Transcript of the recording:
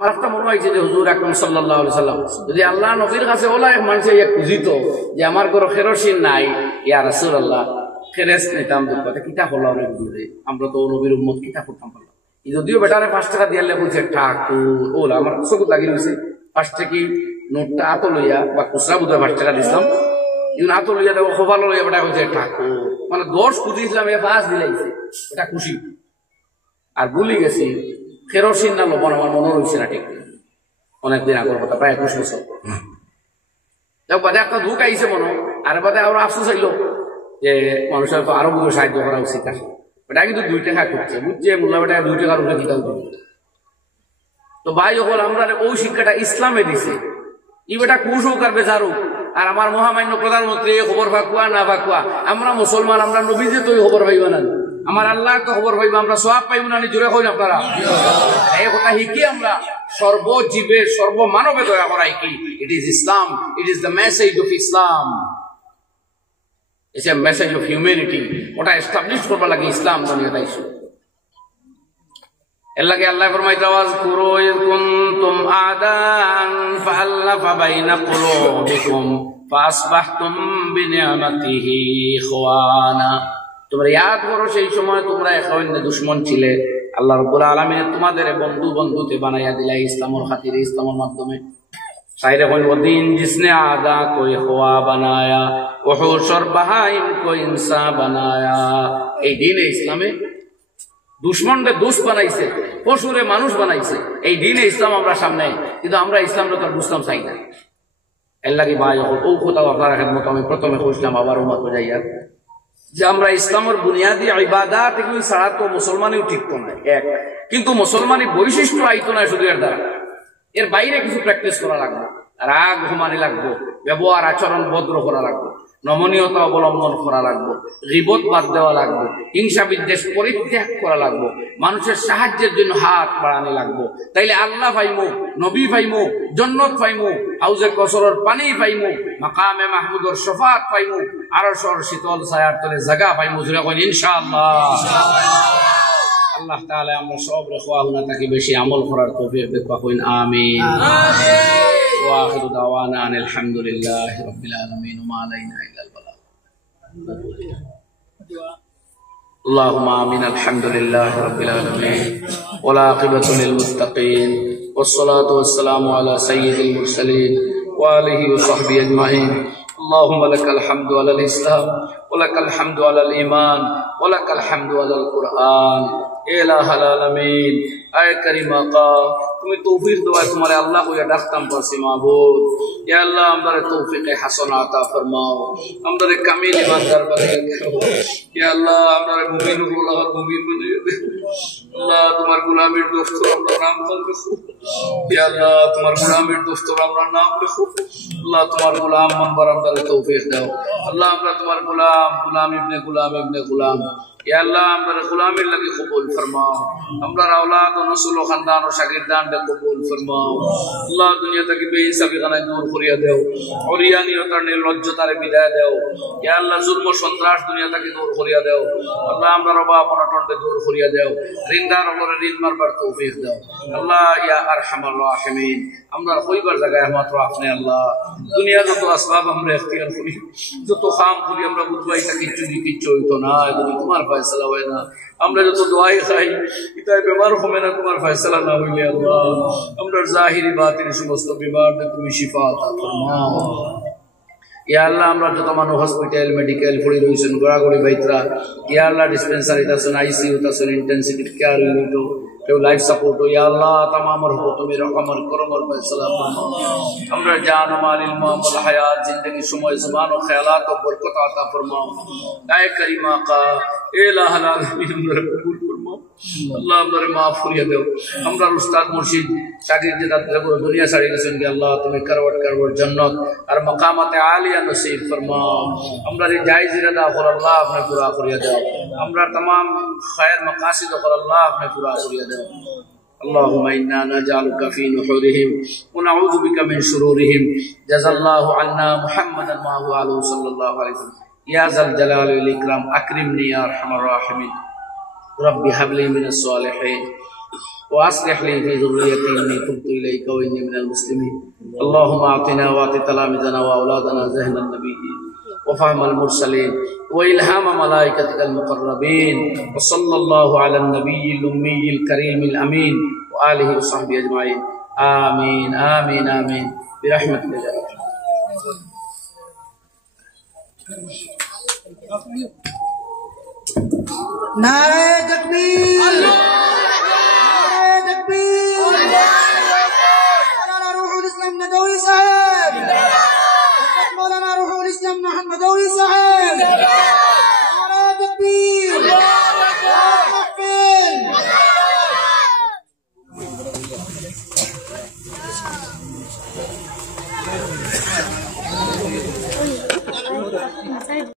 আমার একটা মনে হয়েছে যে হুজুর আকরাম সাল্লাল্লাহু আলাইহি সাল্লাম যদি আল্লাহ নবীর কাছে ওলা এক মানুষে খুঁজিত যে আমার ঘরে কেরোসিন নাই, ইয়া রাসূলুল্লাহ কেরেস নিতাম কথা কিতা হলাম হুজুরে, আমরা তো নবীর উম্মত কিতা করতাম পারলাম। যদিও বেটারে 5 টাকা দিয়ালে বলছে ঠাকুর ওলা আমার চকুত লাগি রয়েছে 5 টাকা নোটটা আত লইয়া বা খুচরা বুধ 5 টাকা দিছিলাম, ইউন আত লইয়া দেবো খোবালো লইয়া বেটা হয়েছে ঠাকুর, মানে 10 খুঁজিছিলাম এ 5 দিলাইছে, এটা খুশি। আর ভুলি গেছি কেরোসিন না লবণ আমার মনে রয়েছে না ঠিক অনেকদিন আগের কথা, প্রায় 21 বছর। বাদে একটা দুঃখ আইসে মনে, আর বাদে আরো আফসোস হইলো যে মানুষের তো আরো বুঝে সাহায্য করা উচিত আছে। এটা কিন্তু 2 টাকা করছে বুঝছে, মোল্লা বেটা 2 টাকার উপরে কিতাব দিবে। তো ভাই যখন আমরা ওই শিক্ষাটা ইসলামে দিছে, ই বেটা কুশোক আর বেজারুক, আর আমার মহামান্য প্রধানমন্ত্রী খবর ফাঁকুয়া না ফাঁকুয়া, আমরা মুসলমান, আমরা নবীজে তো খবর পাইব না, আমার আল্লাহ তো খবর পাইব, আমরা সওয়াব পাইব না, জোরে কই আপনারা। এই কথা শিখি আমরা সর্বজীবের সর্বমানবে দয়া করা শিখি। It is Islam, it is the message of Islam, it's a message of humanity. ওটা এস্টাবলিশ করবার লাগে ইসলাম দুনিয়াতে আইসো। এর লাগে আল্লাহ ফরমাইতে ওয়াজকুরু ইয কুনতুম আদান ফাআল্লাফা বাইনা কুলুবিকুম ফাসবাহতুম বিনিআমাতিহি ইখওয়ানা। তোমরা ইয়াদ করো সেই সময় তোমরা এক অন্যের দুশমন ছিলে, আল্লাহ রাব্বুল আলামিন তোমাদের বন্ধুতে বানাইয়া দিলা ইসলামের খাতিরে, ইসলামের মাধ্যমে। शायर कोई वो दिन जिसने आदा कोई ख्वा बनाया वो हुशर बहाइम को इंसान बनाया। এই দিনে ইসলামে দুশমনকে দুষ বানাইছে, পশুরে মানুষ বানাইছে। এই দিনে ইসলাম আমরা সামনে, কিন্তু আমরা ইসলামটা তো বুঝতাম চাই না। এর লাগি ভাই ও কোথাও আপনার খেদমত আমি প্রথমে খুঁজলাম, আবার উম্মত যাইয়া যে আমরা ইসলামের বুনিয়াদী ইবাদত এগুলি ছাড়া তো মুসলমানও টিকতো না এক, কিন্তু মুসলমানি বৈশিষ্ট্য আইতো না শুধু এর দ্বারা, এর বাইরে কিছু প্র্যাকটিস করা লাগবে, রাগ ঘুমানি লাগবো, ব্যবহার আচরণ ভদ্র করা লাগবে, নমনীয়তা অবলম্বন করা লাগবে, গীবত বাদ দেওয়া লাগবে, হিংসা বিদ্বেষ পরিত্যাগ করা লাগবে, মানুষের সাহায্যের জন্য হাত বাড়ানি লাগবে। তাইলে আল্লাহ পাইমু, নবী পাইমু, জান্নাত পাইমু, হাউজে কসরের পানি পাইমু, মাকামে মাহমুদের শফাত পাইমু, আরশের শীতল ছায়ার তলে জায়গা পাইমু। জোরে কইন ইনশাআল্লাহ। আল্লাহ তাআলা আমরা সব রেখওয়াহুনা তাকে বেশি আমল করার তৌফিক দেখ কইন আমিন। ওয়া আখিরু দাওয়ানা আনিল হামদুলিল্লাহি রাব্বিল আলামিন ওয়া মা আলাইনা ইল্লাল বালাগ। আল্লাহুম্মা আমিন। আলহামদুলিল্লাহি রাব্বিল আলামিন ওয়াল আকিবাতু লিল মুত্তাকিন ওয়াস সালাতু ওয়াস সালামু আলা সাইয়্যিদিল মুরসালিন ওয়া আলিহি ওয়া সাহবিহি আজমাইন। اللهم لك الحمد على الإسلام ولك الحمد على الإيمان ولك الحمد على القرآن। إله العالمين আয় করিম আকা তুমি তৌফিক দাও, তোমারে আল্লাহ কইয়া ডাকতাম পারছি মাবুদ। ইয়া আল্লাহ আমাদের তৌফিকে হাসানা আতা ফরমাও, আমাদের কামিল ইমানদার বানাইয়া দাও। ইয়া আল্লাহ আমাদের মুমিনুল্লাহ মুমিন বানাইয়া দাও। আল্লাহ তোমার গোলামের দোস্ত আমরা নাম রাখো। ইয়া আল্লাহ তোমার গোলামের দোস্ত আমরা নাম রাখো। আল্লাহ তোমার গোলাম মানবার আমাদের তৌফিক দাও। আল্লাহ আমরা তোমার গোলাম, গোলাম ইবনে গোলাম ইবনে গোলাম। ইয়া আল্লাহ আমরা গোলামের লাগি কবুল ফরমাও, আমরা اولاد ও নসল ও খানদান ও শাগিরদান কে কবুল ফরমাও। আল্লাহ দুনিয়া থেকে বেইনসাফি গানায় দূর করিয়া দাও, অরিয়ানিয়তার নির্লজ্জতারে বিদায় দাও। ইয়া আল্লাহ জুলম ও সন্ত্রাস দুনিয়া থেকে দূর করিয়া দাও। আল্লাহ আমরা অভাব অনটনকে দূর করিয়া দাও, রিন্দার ওপরে ঋণ মারবার তৌফিক দাও। আল্লাহ ইয়া আরহামার রাহিমিন আমরা কইবার জায়গায় মাত্র আপনি আল্লাহ। দুনিয়া যত আসবাব আমরা ইখতিয়ার করি, যত কাম করি আমরা বুঝবাই তা কিচ্ছু হইতো না, যদি তোমার ফয়সালা হয় না। আমরা যত দোয়াই খাই ইতায় বেমার হবে না, তোমার ফয়সালা না হইলে আল্লাহ আমরা জাহিরি বাতিনি সমস্ত বিমার তুমি শিফা আতা ফরমাও। ইয়া আল্লাহ আমরা যত মানুষ হসপিটাল মেডিকেল পড়ি রইছেন গোড়াগড়ি বাইতরা, ইয়া আল্লাহ ডিসপেন্সারি তাছেন, আইসিইউ তাছেন, ইন্টেনসিভ কেয়ার ইউনিট, কেউ লাইফ সাপোর্ট, ইয়া আল্লাহ তামামর হো তুমি রহমর করমর ফয়সালা ফরমাও। আমরা জান মাল ইলম ওয়াল হায়াত জিন্দেগি সময় জবান ও খেয়ালাত ও বরকত আতা ফরমাও। আয় করিম আকা ইলাহুল আলামিন আমরা কবুল ফরমাও। আল্লাহ আমারে maaf করিয়া দাও। আমরা উস্তাদ মুর্শিদ শাগির যেটা দুনিয়া ছাড়ি গেছেন, কি আল্লাহ তুমি করবট জান্নাত আর মাকামাতে আলিয়া নসিব ফরমাও। আমরা এই জায়েজ ইরাদা কর আল্লাহ আপনি পুরা করিয়া দাও। আমরা तमाम খায়ের মাকাসিদ কর আল্লাহ আপনি পুরা করিয়া দাও। اللهم إنا نجعلك في نحورهم ونعوذ بك من شرورهم. جزا الله عنا محمدا ما هو عليه صلى الله عليه وسلم. يا ذا الجلال والإكرام أكرمني يا أرحم الراحمين. رب هب لي من الصالحين وأصلح لي في ذريتي إني تبت إليك وإني من المسلمين اللهم أعطنا وأعط تلامذنا وأولادنا ذهن النبيين وفهم المرسلين وإلهام ملائكتك المقربين وصلى الله على النبي الأمي الكريم الأمين وآله وصحبه أجمعين آمين آمين آمين برحمتك يا رب. नारे तकबीर, नारे तकबीर, मौलाना रूहुल इस्लाम नदवी साहब, मौलाना रूहुल इस्लाम मोहम्मदवी साहब।